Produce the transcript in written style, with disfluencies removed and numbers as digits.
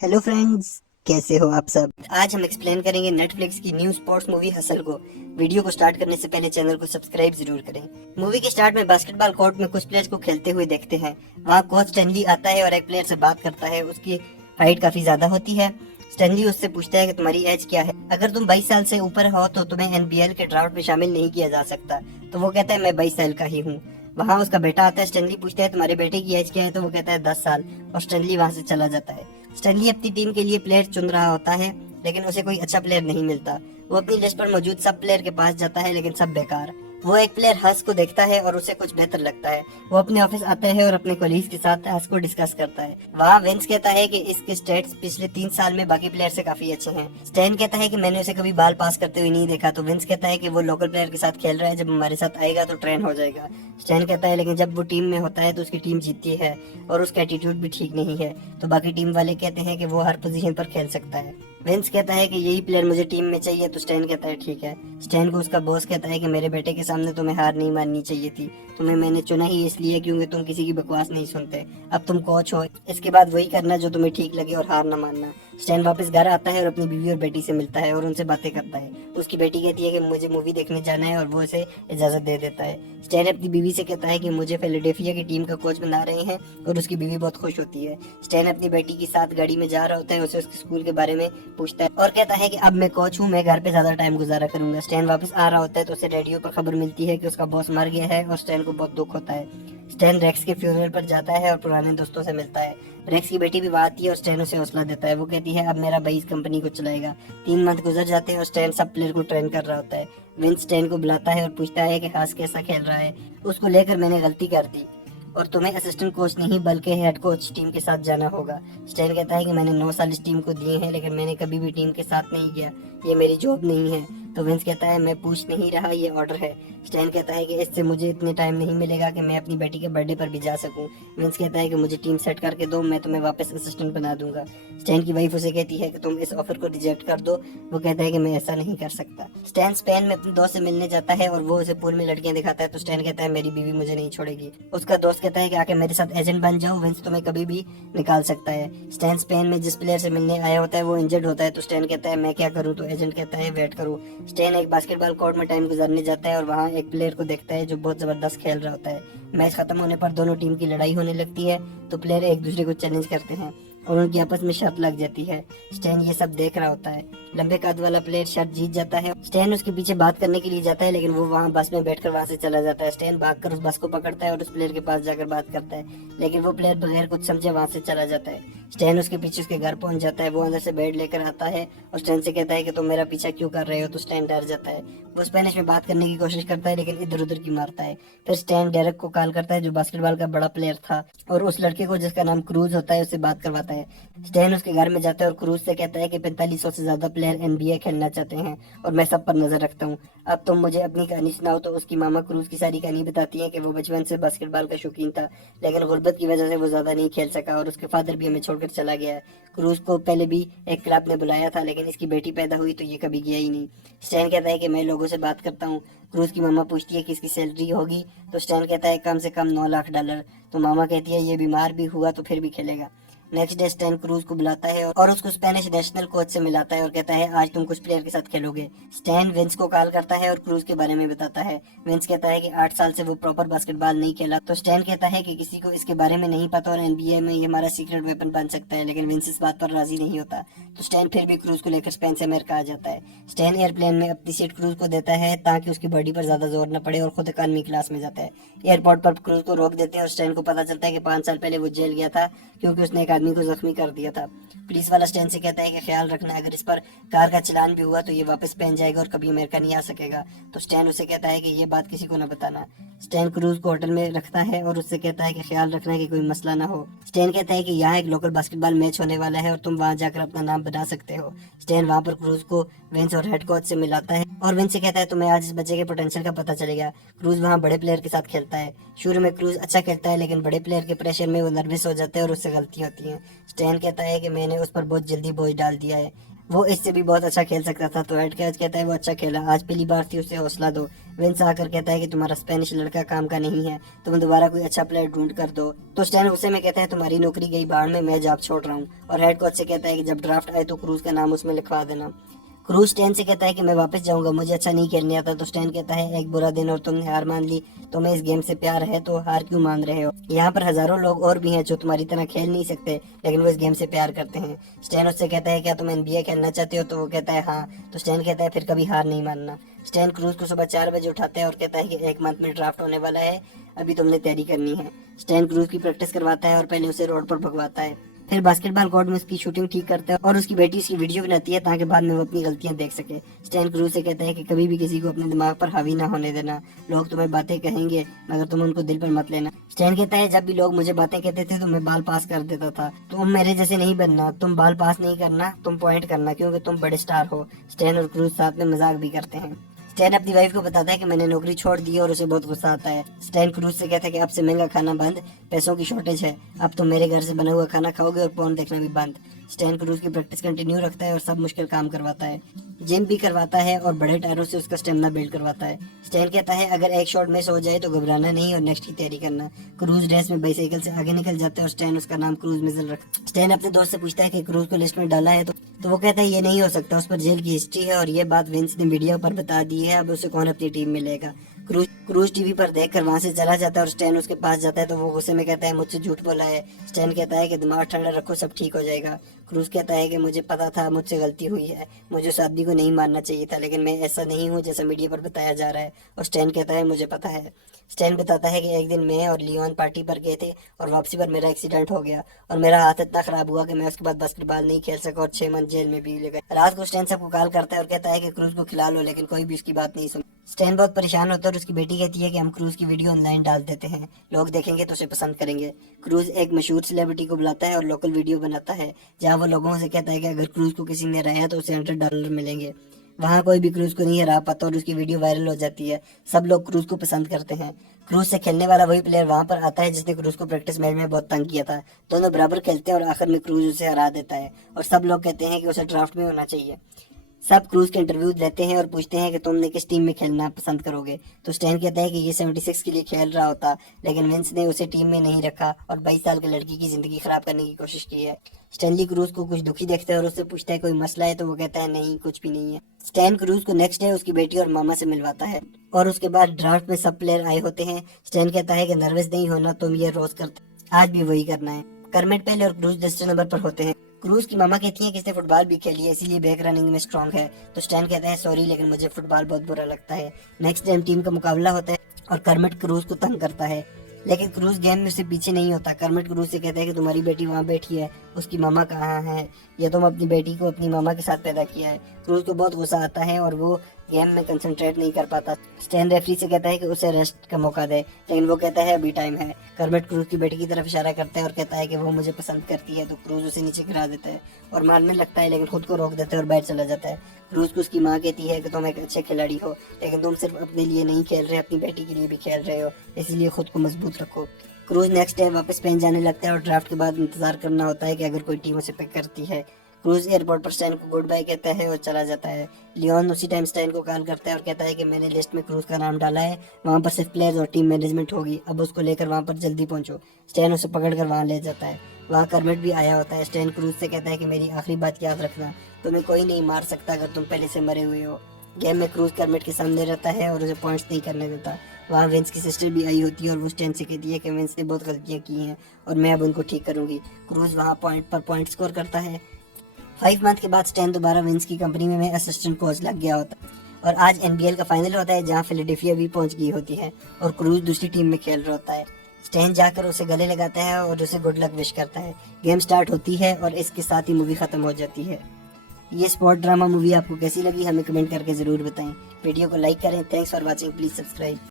Hello friends, कैसे हो आप सब। आज हम एक्सप्लेन करेंगे नेटफ्लिक्स की न्यू स्पोर्ट्स मूवी हसल को। वीडियो को स्टार्ट करने से पहले चैनल को सब्सक्राइब जरूर करें। मूवी के स्टार्ट में बास्केटबॉल कोर्ट में कुछ प्लेयर्स को खेलते हुए देखते हैं। वहाँ कोच स्टैनली आता है और एक प्लेयर से बात करता है। उसकी हाइट काफी ज्यादा होती है। स्टैनली उससे पूछता है कि तुम्हारी एज क्या है, अगर तुम 22 साल से ऊपर हो तो तुम्हें एनबीएल के ड्राफ्ट में शामिल नहीं किया जा सकता। तो वो कहता है मैं 22 साल का ही हूँ। वहाँ उसका बेटा आता है। स्टैनली पूछता है तुम्हारे बेटे की एज क्या है, तो वो कहता है 10 साल। और स्टैनली वहाँ से चला जाता है। स्टैनली अपनी टीम के लिए प्लेयर चुन रहा होता है, लेकिन उसे कोई अच्छा प्लेयर नहीं मिलता। वो अपनी लिस्ट पर मौजूद सब प्लेयर के पास जाता है, लेकिन सब बेकार। वो एक प्लेयर हस को देखता है और उसे कुछ बेहतर लगता है। वो अपने ऑफिस आता है और अपने कोलीग्स के साथ हस को डिस्कस करता है। वहाँ विंस कहता है कि इसके स्टेट्स पिछले 3 साल में बाकी प्लेयर से काफी अच्छे हैं। स्टैन कहता है कि मैंने उसे कभी बाल पास करते हुए नहीं देखा। तो विंस कहता है कि वो लोकल प्लेयर के साथ खेल रहा है, जब हमारे साथ आएगा तो ट्रेन हो जाएगा। स्टैन कहता है लेकिन जब वो टीम में होता है तो उसकी टीम जीतती है और उसका एटीट्यूड भी ठीक नहीं है। तो बाकी टीम वाले कहते हैं कि वो हर पोजीशन पर खेल सकता है। विंस कहता है कि यही प्लेयर मुझे टीम में चाहिए। तो स्टैन कहता है ठीक है। स्टैन को उसका बॉस कहता है कि मेरे बेटे के सामने तुम्हें हार नहीं माननी चाहिए थी। तुम्हें मैंने चुना ही इसलिए क्योंकि तुम किसी की बकवास नहीं सुनते। अब तुम कोच हो, इसके बाद वही करना जो तुम्हें ठीक लगे और हार न मानना। स्टैन वापस घर आता है और अपनी बीवी और बेटी से मिलता है और उनसे बातें करता है। उसकी बेटी कहती है कि मुझे मूवी देखने जाना है और वो उसे इजाजत दे देता है। स्टैन अपनी बीवी से कहता है कि मुझे फिलाडेल्फिया की टीम का कोच बना रहे हैं और उसकी बीवी बहुत खुश होती है। स्टैन अपनी बेटी के साथ गाड़ी में जा रहा होता है, उसे उसके स्कूल के बारे में पूछता है और कहता है कि अब मैं कोच हूँ, मैं घर पे ज्यादा टाइम गुजारा करूंगा। स्टैन वापस आ रहा होता है तो उसे रेडियो पर खबर मिलती है कि उसका बॉस मर गया है और स्टैन को बहुत दुख होता है। स्टैन रेक्स के फ्यूनरल पर जाता है और पुराने दोस्तों से मिलता है। रेक्स की बेटी भी वहाँ आती है और स्टैन उसे हौसला देता है। वो कहती है अब मेरा भाई इस कंपनी को चलाएगा। 3 मंथ गुजर जाते हैं और स्टैन सब प्लेयर को ट्रेन कर रहा होता है। विंस स्टैन को बुलाता है और पूछता है कि हास कैसा खेल रहा है। उसको लेकर मैंने गलती कर दी और तुम्हें असिस्टेंट कोच नहीं बल्कि हेड कोच टीम के साथ जाना होगा। स्टैन कहता है कि मैंने 9 साल इस टीम को दिए हैं, लेकिन मैंने कभी भी टीम के साथ नहीं गया। ये मेरी जॉब नहीं है। तो विंस कहता है मैं पूछ नहीं रहा, ये ऑर्डर है। स्टैन कहता है कि इससे मुझे इतने टाइम नहीं मिलेगा कि मैं अपनी बेटी के बर्थडे पर भी जा सकूं। विंस कहता है कि मुझे टीम सेट करके दो, मैं तुम्हें वापस असिस्टेंट बना दूंगा। स्टैन की वाइफ उसे कहती है कि तुम इस ऑफर को रिजेक्ट कर दो। वो कहता है कि मैं ऐसा नहीं कर सकता। स्टैन स्पेन में अपने दोस्त से मिलने जाता है और वो उसे पूल में लड़कियां दिखाता है। तो स्टैन कहता है मेरी बीवी मुझे नहीं छोड़ेगी। उसका दोस्त कहता है कि आके मेरे साथ एजेंट बन जाओ, विंस तुम्हें कभी भी निकाल सकता है। स्टैन स्पेन में जिस प्लेयर से मिलने आया होता है वो इंजर्ड होता है। तो स्टैन कहता है मैं क्या करूं। तो एजेंट कहता है वेट करो। स्टैन एक बास्केटबॉल कोर्ट में टाइम गुजारने जाता है और वहाँ एक प्लेयर को देखता है जो बहुत जबरदस्त खेल रहा होता है। मैच खत्म होने पर दोनों टीम की लड़ाई होने लगती है। तो प्लेयर एक दूसरे को चैलेंज करते हैं और उनकी आपस में शर्त लग जाती है। स्टैन ये सब देख रहा होता है। लंबे कद वाला प्लेयर शर्त जीत जाता है। स्टैन उसके पीछे बात करने के लिए जाता है, लेकिन वो वहाँ बस में बैठकर वहाँ से चला जाता है। स्टैन भागकर उस बस को पकड़ता है और उस प्लेयर के पास जाकर बात करता है, लेकिन वो प्लेयर बगैर कुछ समझे वहाँ से चला जाता है। स्टैन उसके पीछे उसके घर पहुंच जाता है। वो अंदर से बेड लेकर आता है और स्टैन से कहता है कि तुम मेरा पीछा क्यों कर रहे हो। तो स्टैन डर जाता है। वो स्पेनिश में बात करने की कोशिश करता है, लेकिन इधर उधर की मारता है। फिर स्टैन डेरेक को कॉल करता है जो बास्केटबॉल का बड़ा प्लेयर था, और उस लड़के को जिसका नाम क्रूज होता है उससे बात करवाता है। स्टैन उसके घर में जाता है और क्रूज से कहता है कि 4500 से ज्यादा प्लेयर एनबीए खेलना चाहते हैं और मैं सब पर नजर रखता हूँ। अब तुम मुझे अपनी कहानी सुनाओ। तो उसकी मामा क्रूज की सारी कहानी बताती है कि वो बचपन से बास्केटबॉल का शौकीन था, लेकिन गुर्बत की वजह से वो ज्यादा नहीं खेल सका और उसके फादर भी हमें छोड़कर चला गया है। क्रूज को पहले भी एक क्लब ने बुलाया था, लेकिन इसकी बेटी पैदा हुई तो ये कभी गया ही नहीं। स्टैन कहता है कि मैं लोगों से बात करता हूँ। क्रूज की मामा पूछती है कि इसकी सैलरी होगी। तो स्टैन कहता है कम से कम $9 लाख। तो मामा कहती है ये बीमार भी हुआ तो फिर भी खेलेगा। नेक्स्ट डे स्टैन क्रूज को बुलाता है और उसको स्पेनिश नेशनल कोच से मिलाता है और कहता है आज तुम कुछ प्लेयर के साथ खेलोगे। स्टैन विंस को कॉल करता है और क्रूज के बारे में बताता है। विंस कहता है कि 8 साल से वो प्रॉपर बास्केटबॉल नहीं खेला। तो स्टैन कहता है कि किसी को इसके बारे में नहीं पता और एनबीए में ये हमारा सीक्रेट वेपन बन सकता है, लेकिन विंस इस बात पर राजी नहीं होता। तो स्टैन फिर भी क्रूज को लेकर स्पेन से अमेरिका आ जाता है। स्टैन एयरप्लेन में अपनी सीट क्रूज को देता है ताकि उसकी बॉडी पर ज्यादा जोर न पड़े और खुद इकॉनमी क्लास में जाता है। एयरपोर्ट पर क्रूज को रोक देते हैं और स्टैन को पता चलता है कि 5 साल पहले वो जेल गया था क्योंकि उसने एक आदमी को जख्मी कर दिया था। पुलिस वाला स्टैन से कहता है कि ख्याल रखना, अगर इस पर कार का चलान भी हुआ तो ये वापस पहन जाएगा और कभी अमेरिका नहीं आ सकेगा। तो स्टैन उसे कहता है कि ये बात किसी को न बताना। स्टैन क्रूज को होटल में रखता है और उससे कहता है कि ख्याल रखना कि कोई मसला ना हो। स्टैन कहता है कि यहाँ एक लोकल बास्केटबॉल मैच होने वाला है और तुम वहाँ जाकर अपना नाम बना सकते हो। स्टैन वहाँ पर क्रूज को विंस और हेड कोच से मिलाता है और विंस से कहता है तुम्हें आज इस बच्चे के पोटेंशियल का पता चलेगा। क्रूज वहाँ बड़े प्लेयर के साथ खेलता है। शुरू में क्रूज अच्छा खेलता है, लेकिन बड़े प्लेयर के प्रेशर में वो नर्वस हो जाता है और उससे गलती होती है। स्टैन कहता है कि मैंने उस पर बहुत जल्दी बोझ डाल दिया है। वो इससे भी बहुत अच्छा खेल सकता था। तो हेड कोच कहता है वो अच्छा खेला, आज पहली बार थी, उसे हौसला दो। विंस आकर कहता है कि तुम्हारा स्पेनिश लड़का काम का नहीं है, तुम दोबारा कोई अच्छा प्लेयर ढूंढ कर दो। तो स्टैन गुस्से में कहता है तुम्हारी नौकरी गई बाढ़ में, मैं जॉब छोड़ रहा हूँ। और हेड कोच से कहता है कि जब ड्राफ्ट आए तो क्रूज का नाम उसमें लिखवा देना। क्रूज स्टैन से कहता है कि मैं वापस जाऊंगा, मुझे अच्छा नहीं खेलने आता। तो स्टैन कहता है एक बुरा दिन और तुमने हार मान ली, तुम्हें इस गेम से प्यार है तो हार क्यों मान रहे हो? यहाँ पर हजारों लोग और भी हैं जो तुम्हारी तरह खेल नहीं सकते, लेकिन वो इस गेम से प्यार करते हैं। स्टैन उससे कहता है क्या तुम एनबीए खेलना चाहते हो? तो वो कहता है हाँ। तो स्टैन कहता है फिर कभी हार नहीं मानना। स्टैन क्रूज को सुबह 4 बजे उठाता है और कहता है कि 1 मंथ में ड्राफ्ट होने वाला है, अभी तुमने तैयारी करनी है। स्टैन क्रूज की प्रैक्टिस करवाता है और पहले उसे रोड पर भगवाता है। फिर बास्केटबॉल कोर्ट में उसकी शूटिंग ठीक करता है और उसकी बेटी उसकी वीडियो बनाती है ताकि बाद में वो अपनी गलतियां देख सके। स्टैन क्रूज से कहता है कि कभी भी किसी को अपने दिमाग पर हावी ना होने देना, लोग तुम्हें बातें कहेंगे मगर तुम उनको दिल पर मत लेना। स्टैन कहता है जब भी लोग मुझे बातें कहते थे तो मैं बाल पास कर देता था, तुम मेरे जैसे नहीं बनना, तुम बाल पास नहीं करना, तुम पॉइंट करना क्योंकि तुम बड़े स्टार हो। स्टैन और क्रूज साथ में मजाक भी करते हैं। स्टैन अपनी वाइफ को बताता है कि मैंने नौकरी छोड़ दी है और उसे बहुत गुस्सा आता है। स्टैन क्रूज से कहता है कि अब से महंगा खाना बंद, पैसों की शॉर्टेज है, अब तुम मेरे घर से बना हुआ खाना खाओगे और फोन देखना भी बंद। स्टैन क्रूज की प्रैक्टिस कंटिन्यू रखता है और सब मुश्किल काम करवाता है, जिम भी करवाता है और बड़े टायरों से उसका स्टेमिना बिल्ड करवाता है। स्टैन कहता है अगर एक शॉट मिस हो जाए तो घबराना नहीं और नेक्स्ट की तैयारी करना। क्रूज रेस में बाइसाइकिल से आगे निकल जाता है और स्टैन उसका नाम क्रूज मिजल रख। स्टैन अपने दोस्त से पूछता है कि क्रूज को लिस्ट में डाला है तो वो कहता है ये नहीं हो सकता, उस पर जेल की हिस्ट्री है और ये बात विंस ने मीडिया पर बता दी है, अब उसे कौन अपनी टीम में लेगा। क्रूज टीवी पर देखकर वहां से चला जाता है और स्टैन उसके पास जाता है तो वो गुस्से में कहता है मुझसे झूठ बोला है। स्टैन कहता है कि दिमाग ठंडा रखो, सब ठीक हो जाएगा। क्रूज कहता है कि मुझे पता था मुझसे गलती हुई है, मुझे उस आदमी को नहीं मारना चाहिए था, लेकिन मैं ऐसा नहीं हूँ जैसा मीडिया पर बताया जा रहा है। और स्टैन कहता है मुझे पता है। स्टैन बताता है कि एक दिन मैं और लियोन पार्टी पर गए थे और वापसी पर मेरा एक्सीडेंट हो गया और मेरा हाथ इतना खराब हुआ कि मैं उसके बाद बास्केटबॉल नहीं खेल सका और 6 मंथ जेल में भी लगा। रात को स्टैन सबको कॉल करता है और कहता है कि क्रूज को खिला लो, लेकिन कोई भी उसकी बात नहीं सुन। स्टैन बहुत परेशान होता है और उसकी बेटी कहती है कि हम क्रूज की वीडियो ऑनलाइन डाल देते हैं, लोग देखेंगे तो उसे पसंद करेंगे। क्रूज एक मशहूर सेलिब्रिटी को बुलाता है और लोकल वीडियो बनाता है जहाँ वो लोगों से कहता है कि अगर क्रूज को किसी ने हराया तो उसे $100 मिलेंगे। वहाँ कोई भी क्रूज को नहीं हरा पाता और उसकी वीडियो वायरल हो जाती है, सब लोग क्रूज को पसंद करते हैं। क्रूज से खेलने वाला वही प्लेयर वहां पर आता है जिसने क्रूज को प्रैक्टिस मैच में बहुत तंग किया था। दोनों बराबर खेलते हैं और आखिर में क्रूज उसे हरा देता है और सब लोग कहते हैं कि उसे ड्राफ्ट में होना चाहिए। सब क्रूज के इंटरव्यू लेते हैं और पूछते हैं कि तुमने किस टीम में खेलना पसंद करोगे। तो स्टैन कहता है कि ये 76 के लिए खेल रहा होता, लेकिन विंस ने उसे टीम में नहीं रखा और 22 साल की लड़की की जिंदगी खराब करने की कोशिश की है। स्टैनली क्रूज को कुछ दुखी देखता है और उससे पूछता है कोई मसला है, तो वो कहता है नहीं कुछ भी नहीं है। स्टैन क्रूज को नेक्स्ट डे उसकी बेटी और मामा से मिलवाता है और उसके बाद ड्राफ्ट में सब प्लेयर आए होते हैं। स्टैन कहता है कि नर्वस नहीं होना, तुम ये रोज करते, आज भी वही करना है। करमेट पहले और क्रूज 10 नंबर पर होते हैं। क्रूज की मामा कहती है कि इसने फुटबॉल भी खेली है इसीलिए बैक रनिंग में स्ट्रांग है। तो स्टैन कहता है सॉरी लेकिन मुझे फुटबॉल बहुत बुरा लगता है। नेक्स्ट टाइम टीम का मुकाबला होता है और करमेट क्रूज को तंग करता है, लेकिन क्रूज गेम में उससे पीछे नहीं होता। करमेट क्रूज से कहता है कि तुम्हारी बेटी वहाँ बैठी है, उसकी मामा कहाँ है, या तुम अपनी बेटी को अपनी मामा के साथ पैदा किया है। क्रूज को बहुत गुस्सा आता है और वो गेम में कंसंट्रेट नहीं कर पाता। स्टैन रेफरी से कहता है कि उसे रेस्ट का मौका दे, लेकिन वो कहता है अभी टाइम है। करमेट क्रूज की बेटी की तरफ इशारा करता है और कहता है कि वो मुझे पसंद करती है। तो क्रूज उसे नीचे गिरा देता है और मारने लगता है, लेकिन खुद को रोक देता है और बैठ चला जाता है। क्रूज को उसकी माँ कहती है कि तुम एक अच्छे खिलाड़ी हो, लेकिन तुम सिर्फ अपने लिए नहीं खेल रहे, अपनी बेटी के लिए भी खेल रहे हो, इसलिए खुद को मजबूत रखो। क्रूज नेक्स्ट डे वापस स्पेन जाने लगता है और ड्राफ्ट के बाद इंतजार करना होता है कि अगर कोई टीम उसे पिक करती है। क्रूज एयरपोर्ट पर स्टैन को गुड बाय कहता है और चला जाता है। लियोन उसी टाइम स्टैन को कॉल करता है और कहता है कि मैंने लिस्ट में क्रूज का नाम डाला है, वहाँ पर सिर्फ प्लेयर्स और टीम मैनेजमेंट होगी, अब उसको लेकर वहाँ पर जल्दी पहुंचो। स्टैन उसे पकड़कर वहाँ ले जाता है। वहाँ करमेट भी आया होता है। स्टैन क्रूज से कहता है कि मेरी आखिरी बात याद रखना, तुम्हें कोई नहीं मार सकता अगर तुम पहले से मरे हुए हो। गेम में क्रूज करमेट के सामने रहता है और उसे पॉइंट्स नहीं करने देता। वहाँ विंस की सिस्टर भी आई होती है और वो स्टैन से कहती है कि विंस ने बहुत गलतियाँ की हैं और मैं अब उनको ठीक करूंगी। क्रूज वहाँ पॉइंट पर पॉइंट स्कोर करता है। 5 मंथ के बाद स्टैन दोबारा विंस की कंपनी में असिस्टेंट कोच लग गया होता है और आज एनबीएल का फाइनल होता है जहाँ फिलाडेल्फिया भी पहुंच गई होती है और क्रूज दूसरी टीम में खेल रहा होता है। स्टैन जाकर उसे गले लगाता है और उसे गुड लक विश करता है। गेम स्टार्ट होती है और इसके साथ ही मूवी खत्म हो जाती है। ये स्पोर्ट ड्रामा मूवी आपको कैसी लगी हमें कमेंट करके जरूर बताएं। वीडियो को लाइक करें। Thanks for watching, please subscribe.